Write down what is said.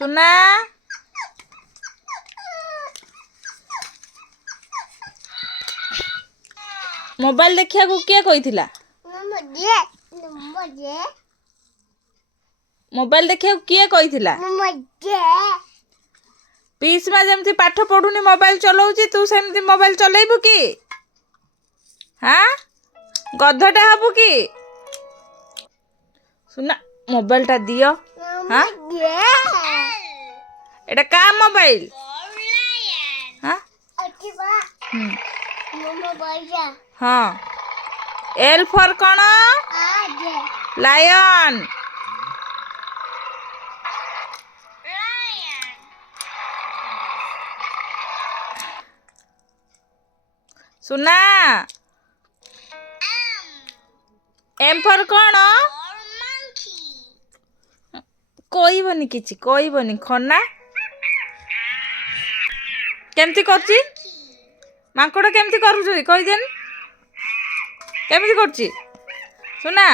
सुना मोबाइल देखिया को किए कहिथिला मोबाइल देखिया को किए कहिथिला पीसमा जेमती पाठ पढुनी मोबाइल चलाउची तू सेमती मोबाइल चलाइबु की हाँ गधटा हबु की सुना मोबाइल टा दियो हाँ एटा का मोबाइल हाँ हाँ एल फॉर कौन लायन सुना एम फॉर कौन कहबनी किछि कहबनी खना केमती करछि माଙ୍କड़ केमती करूछु कहिदेन केमती करछि सुना